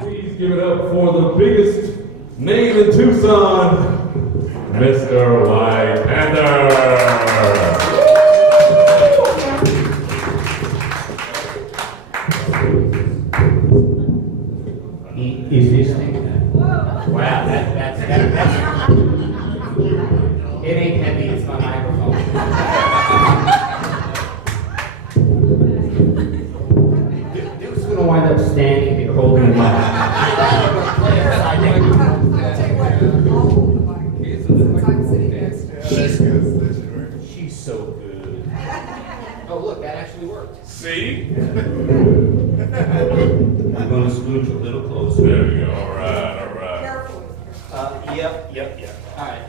Please give it up for the biggest name in Tucson, Mr. Whyte Panther. Is this thing? Wow, that's it ain't heavy, it's my microphone. Duke's gonna wind up standing here holding the mic. She's so good. Oh, look, that actually worked. See? I'm going to scooch a little closer. There we go. All right, all right. Careful. Yep. All right.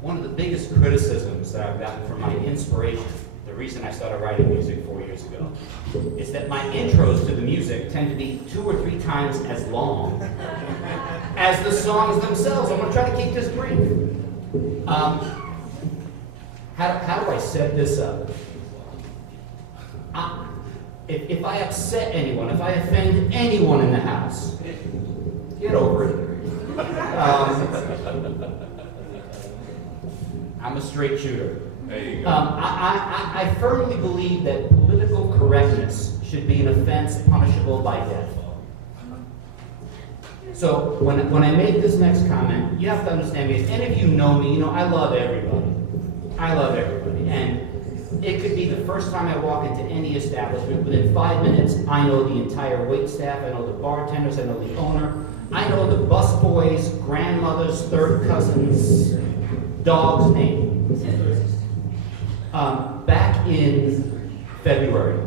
One of the biggest criticisms that I've gotten from my inspiration, the reason I started writing music 4 years ago, is that my intros to the music tend to be 2 or 3 times as long as the songs themselves. I'm going to try to keep this brief. How do I set this up? If I upset anyone, if I offend anyone in the house, get over it. I'm a straight shooter. There you go. I firmly believe that political correctness should be an offense punishable by death. So when I make this next comment, you have to understand me. If any of you know me, you know I love everybody. I love everybody. And it could be the first time I walk into any establishment. Within 5 minutes, I know the entire wait staff. I know the bartenders. I know the owner. I know the busboys, grandmothers, third cousins, dog's name. Back in February,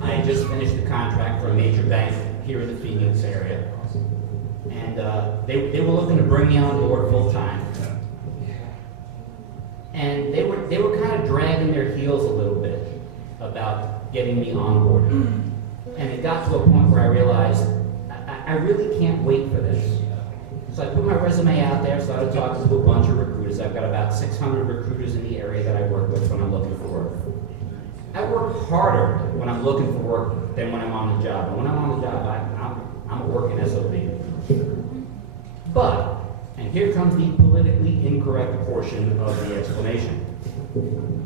I had just finished a contract for a major bank here in the Phoenix area. And they were looking to bring me on board full time. And they were kind of dragging their heels a little bit about getting me on board. And it got to a point where I realized I really can't wait for this. So I put my resume out there, started talking to a bunch of recruiters. I've got about 600 recruiters in the area that I work with when I'm looking for work. I work harder when I'm looking for work than when I'm on the job. And when I'm on the job, I'm a working SOB. But, and here comes the politically incorrect portion of the explanation.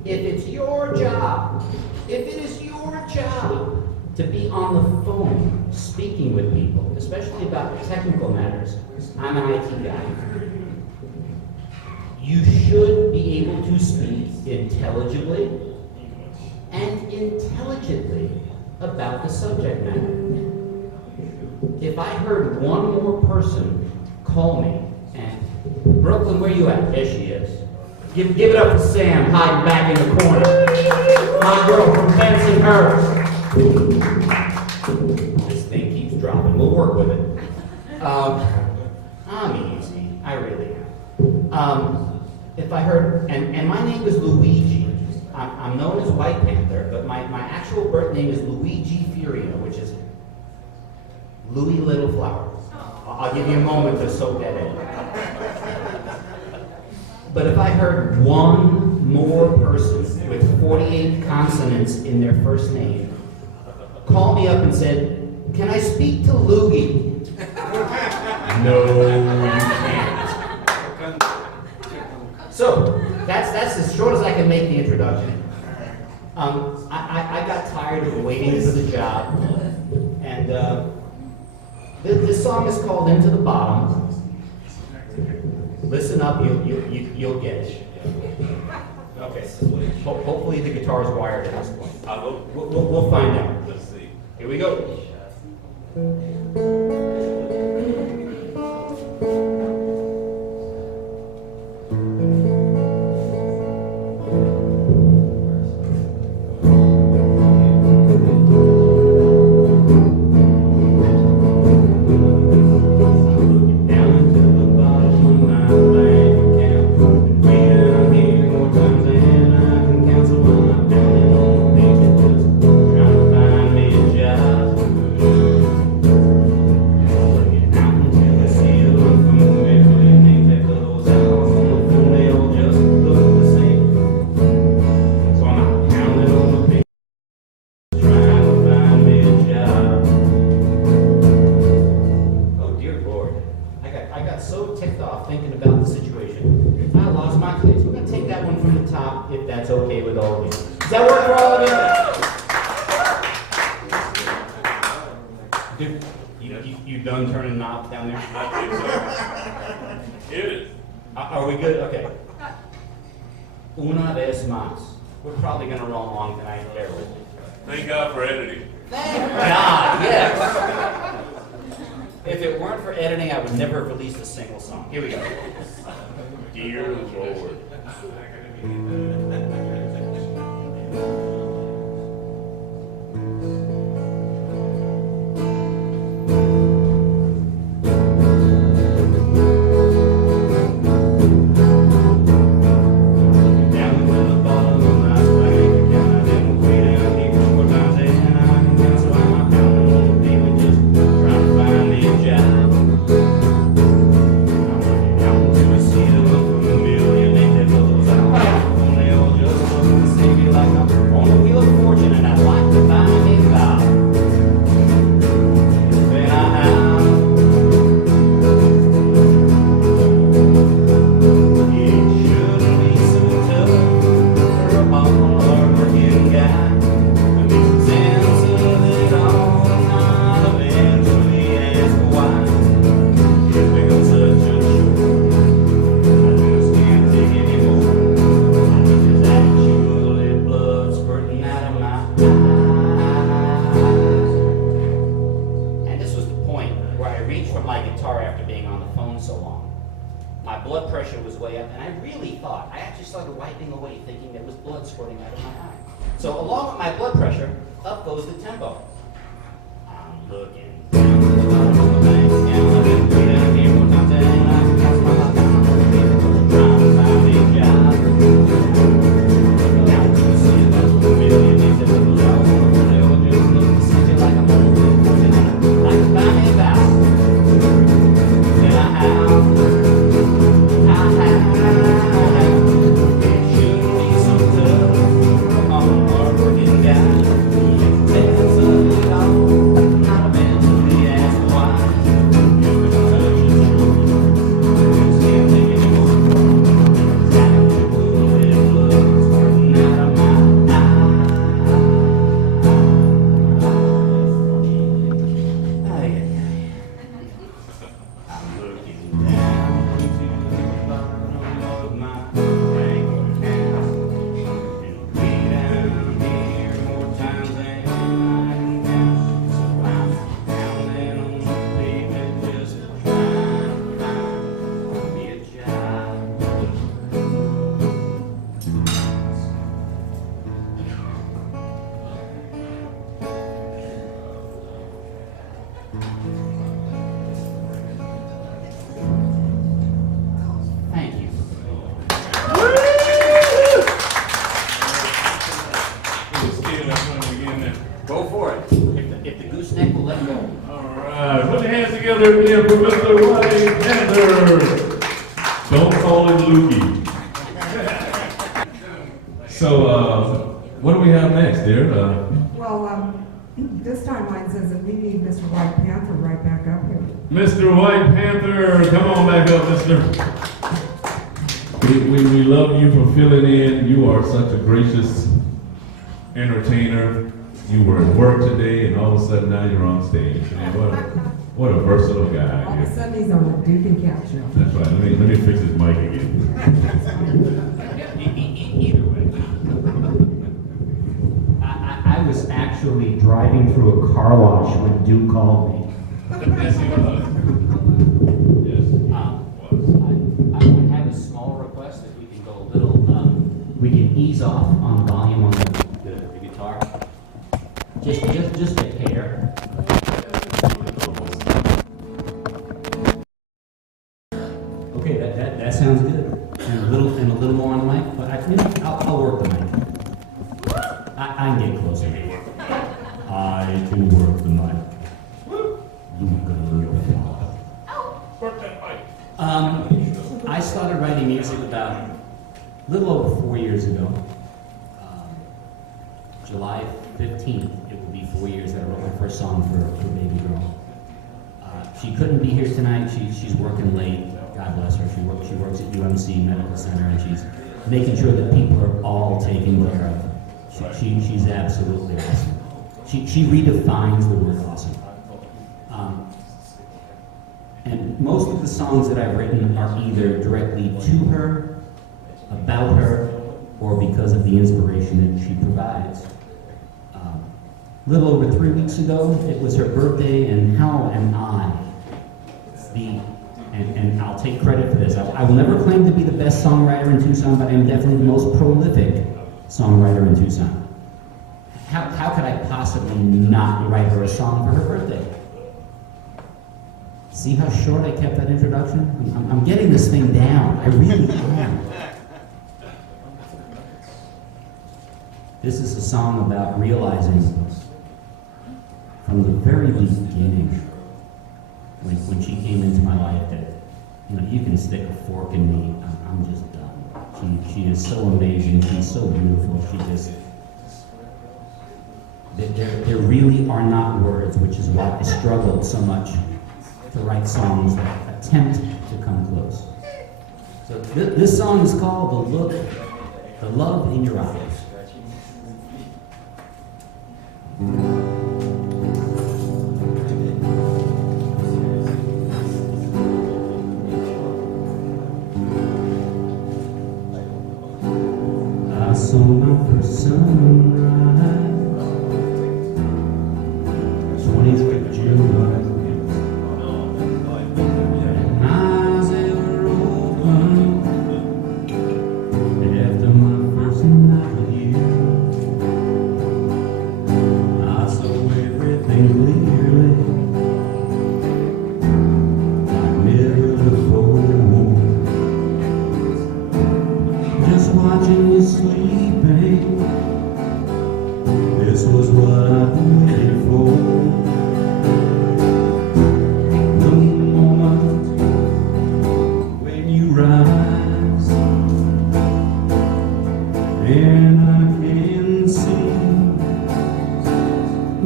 If it's your job, if it is your job to be on the phone speaking with people, especially about technical matters, I'm an IT guy. You should be able to speak intelligibly and intelligently about the subject matter. If I heard one more person call me and, Brooklyn, where you at? There she is. Give it up for Sam hiding back in the corner. My girl from Bensonhurst. This thing keeps dropping. We'll work with it. I'm easy. I really am. If I heard, and my name is Luigi. I'm known as Whyte Panther, but my actual birth name is Luigi Furio, which is Louis Little Flower. I'll give you a moment to soak that in. But if I heard one more person with 48 consonants in their first name call me up and said, "Can I speak to Loogie?" No, you can't. So that's as short as I can make the introduction. I got tired of waiting for the job, and this song is called "Into the Bottom." Listen up, you'll get it. Okay. Hopefully the guitar is wired at this point. We'll find out. Let's see. Here we go. down there? I think so. Hit it. Are we good? Okay. Una vez más. We're probably going to roll along tonight. Bear with me. Thank God for editing. Thank God, yes. If it weren't for editing, I would never have released a single song. Here we go. Dear Lord. So along with my blood pressure, up goes the tempo. I'm looking down to the bottom of the bank, and I've been way down here for nothing. I got my life down on the table, trying to find a job. Down to the sea, that's what I'm feeling. They said it was all over. They all just look to see me like I'm on the road, and I'd like to buy me a vowel. And I have. It shouldn't be so tough. I'm hard-working guy. Tell something about how to eventually ask why. You've been touching short. Just can't take anymore. Exactly what it was. Squirting out of my I'm looking down to the bottom of my bank account. Been way down here more times than I can count. So I'm pounding on the pavement just trying to find me a job. Thank you. Still, I'm going to begin now. Go for it. If the gooseneck will let go. All right, put your hands together again for Mr. Whyte Panther. Don't call him Lukey. So, what do we have next, dear? Well, this timeline says that we need Mr. Whyte Panther right back up here. Mr. Whyte Panther, come on back up, mister. We love you for filling in. You are such a gracious entertainer. You were at work today, and all of a sudden now you're on stage. Man, what a versatile guy. All of a sudden he's on a Duke and Cap show. That's right. Let me fix his mic again. Either way. I was actually driving through a car wash when Duke called me. Yes, he was. Yes, I would have a small request if we can go a little, we can ease off on the volume on the guitar. Just a hair. Okay, that sounds good. And a little more on the mic, but I'll work the mic. I can get closer. I can work the mic. Work that mic. I started writing music about a little over 4 years ago. July 15th, it will be 4 years that I wrote my first song for Baby Girl. She couldn't be here tonight. She's working late. God bless her. She works at UMC Medical Center, and she's making sure that people are all taken care of. She's absolutely awesome. She redefines the word awesome. most of the songs that I've written are either directly to her, about her, or because of the inspiration that she provides. A little over 3 weeks ago, it was her birthday, and how am I and I'll take credit for this. I will never claim to be the best songwriter in Tucson, but I am definitely the most prolific songwriter in Tucson. How could I possibly not write her a song for her birthday? See how short I kept that introduction? I'm getting this thing down. I really am. This is a song about realizing from the very beginning, when she came into my life, that you can stick a fork in me. I'm just done. She is so amazing. She's so beautiful. She just. There really are not words, which is why I struggled so much to write songs that attempt to come close. So this song is called The Love in Your Eyes. I saw my first sunrise, 20th of June. And eyes they were open after my first night with you. I saw everything clearly, like never before. Just watching you sleeping, this was what I've been waiting for. The moment when you rise, and I can see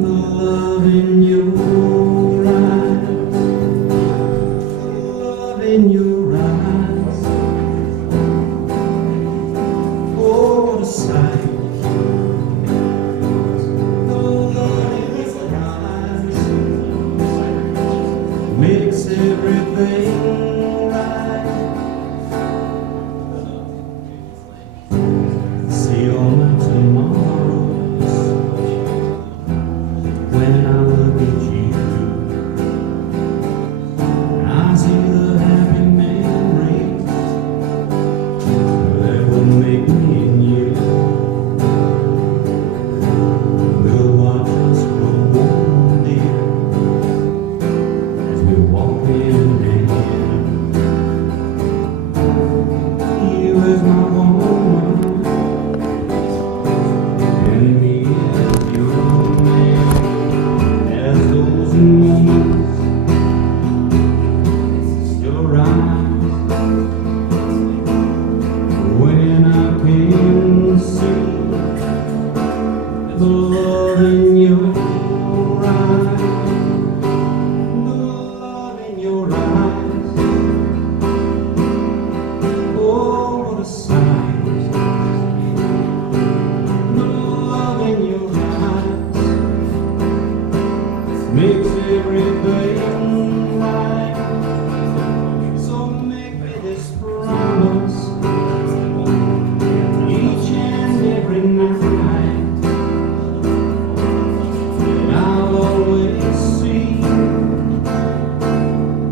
the love in your eyes, the love in your eyes. Oh, what a sight. The love in your eyes makes everything right. See all my tomorrows when I look at you. I see the happy memories that will make me and you. We'll watch us grow old, dear, as we walk hand in hand. You as my woman, and me as your man. As those moments still arise, when I can see the love in your eyes, the love in your eyes. Oh, what a sight. The love in your eyes makes everything right. So make me this promise each and every night, that I'll always see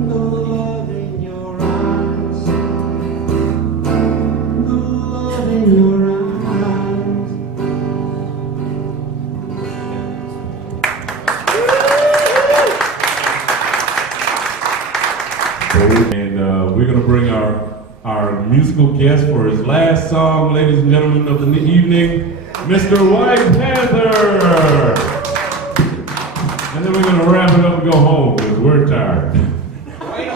the love in your eyes, the love in your eyes. And we're going to bring our musical guest for his last song, ladies and gentlemen of the evening, Mr. Whyte Panther. And then we're going to wrap it up and go home because we're tired.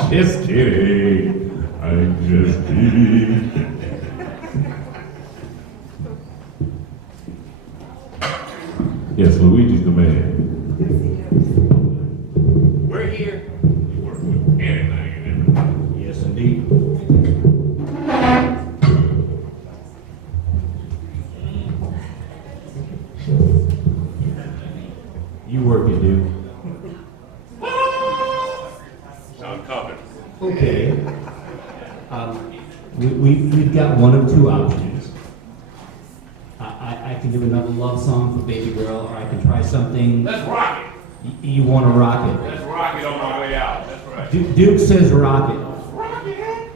Just kidding. I'm just kidding. Yes, Luigi's the man. We're here. You work with anything and everything. Yes, indeed. You work it, dude. Sound covered. Oh, We've got one of two options. I can do another love song for Baby Girl, or I can try something. Let's rock it. You want to rock it? Let's rock it on my way out. That's right. Duke says rock it. Rock it.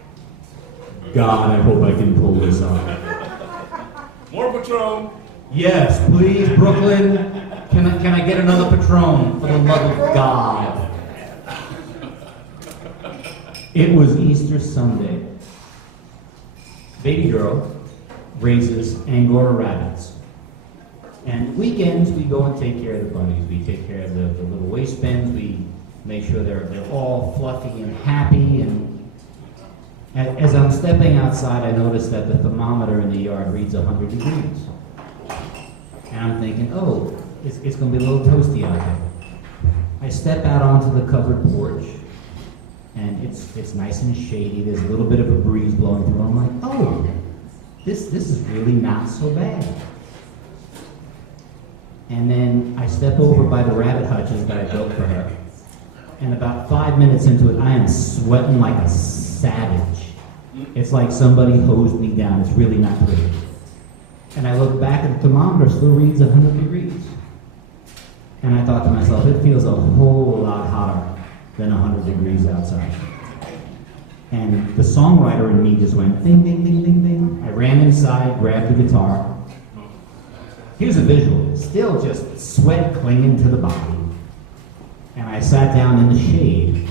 God, I hope I can pull this off. More Patron. Yes, please, Brooklyn. Can I get another Patron for the love of God? It was Easter Sunday. Baby Girl raises Angora rabbits. And weekends, we go and take care of the bunnies. We take care of the little waistbands. We make sure they're all fluffy and happy. And as I'm stepping outside, I notice that the thermometer in the yard reads 100 degrees. And I'm thinking, oh, it's going to be a little toasty out there. I step out onto the covered porch, and it's nice and shady. There's a little bit of a breeze blowing through. I'm like, oh, this is really not so bad. And then I step over by the rabbit hutches that I built for her. And about 5 minutes into it, I am sweating like a savage. It's like somebody hosed me down. It's really not pretty. And I look back and the thermometer still reads 100 degrees. And I thought to myself, it feels a whole lot hotter than 100 degrees outside. And the songwriter in me just went ding, ding, ding, ding, ding. I ran inside, grabbed the guitar. Here's a visual. Still just sweat clinging to the body. And I sat down in the shade.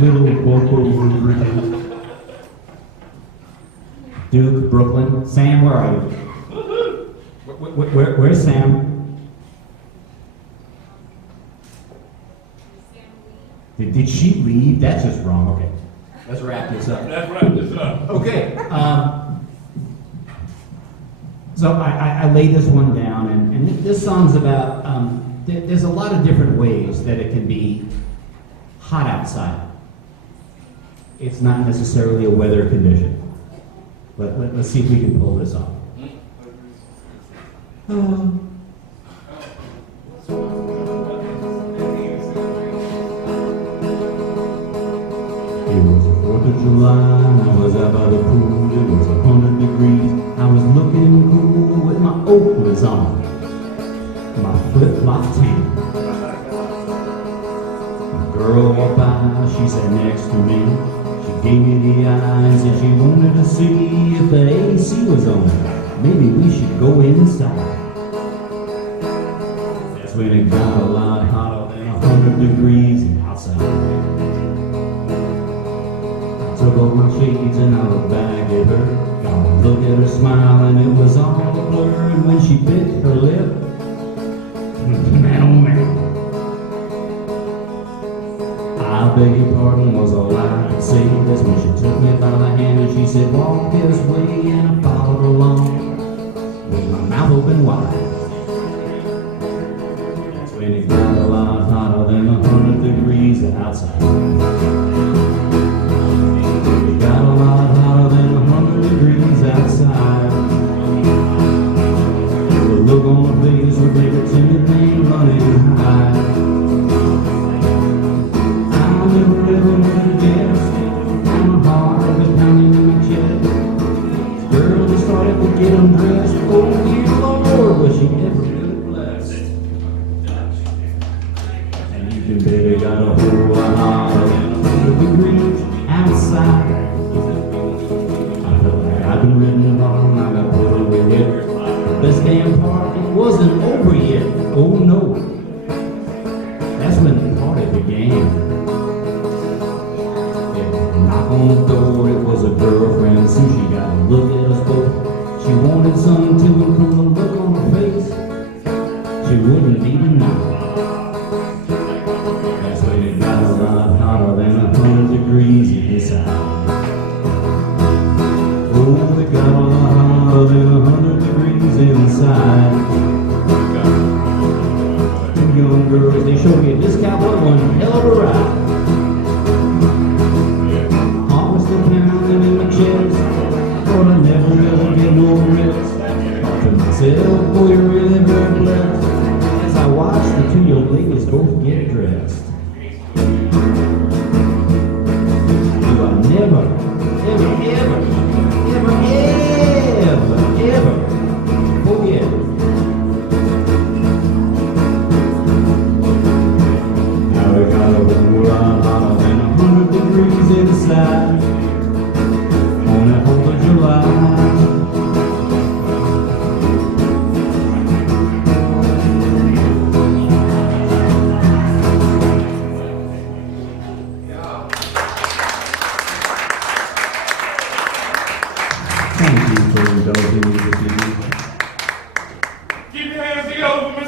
Little vocal lubricant. Duke, Brooklyn. Sam, where are you? Where's Sam? Did she leave? That's just wrong. Okay. Let's wrap this up. Let's wrap this up. Okay. So I laid this one down, and this song's about, there's a lot of different ways that it can be hot outside. It's not necessarily a weather condition. But let's see if we can pull this off. It was the 4th of July, I was out by the pool, it was 100 degrees. I was looking cool with my Oakley's on, my flip-flop tan. A girl walked by, she sat next to me. She gave me the eyes and she wanted to see if the AC was on. Maybe we should go inside. That's when it got a lot hotter than 100 degrees outside. Took off my shades and I looked back at her. Got a look at her smile and it was all blurred when she bit her lip. Man, oh man. I beg your pardon was all I could say. That's when she took me by the hand and she said, walk this way, and I followed along with my mouth open wide. That's when it got a lot hotter than 100 degrees outside. Got a lot hotter than 100 degrees outside. The look on her face would make a timid thing running high. I never ever would have guessed how my heart had been pounding in my chest. This girl just started to get undressed. Oh dear Lord, was she ever really blessed. And you can bet it got a whole lot hotter than 100 degrees outside. I've been ridden along, I got put over here. Best damn part, it wasn't over yet. Oh no. That's when the party began. Yeah, knock on the door, it was a girlfriend. Soon she got a look at us both. She wanted something to improve the look on her face. She wouldn't even know. That's when it got a lot hotter than 100 degrees inside. Oh, it got a lot hotter than 100 degrees inside. Two young girls, they showed me a discount one hell of a ride. Heart was still pounding in my chest, thought I'd never ever get no rest. Thought to myself, boy, you're really very blessed. As I watched the two young ladies both get dressed. Thank you for indulging me this evening. Keep your hands together for Mr.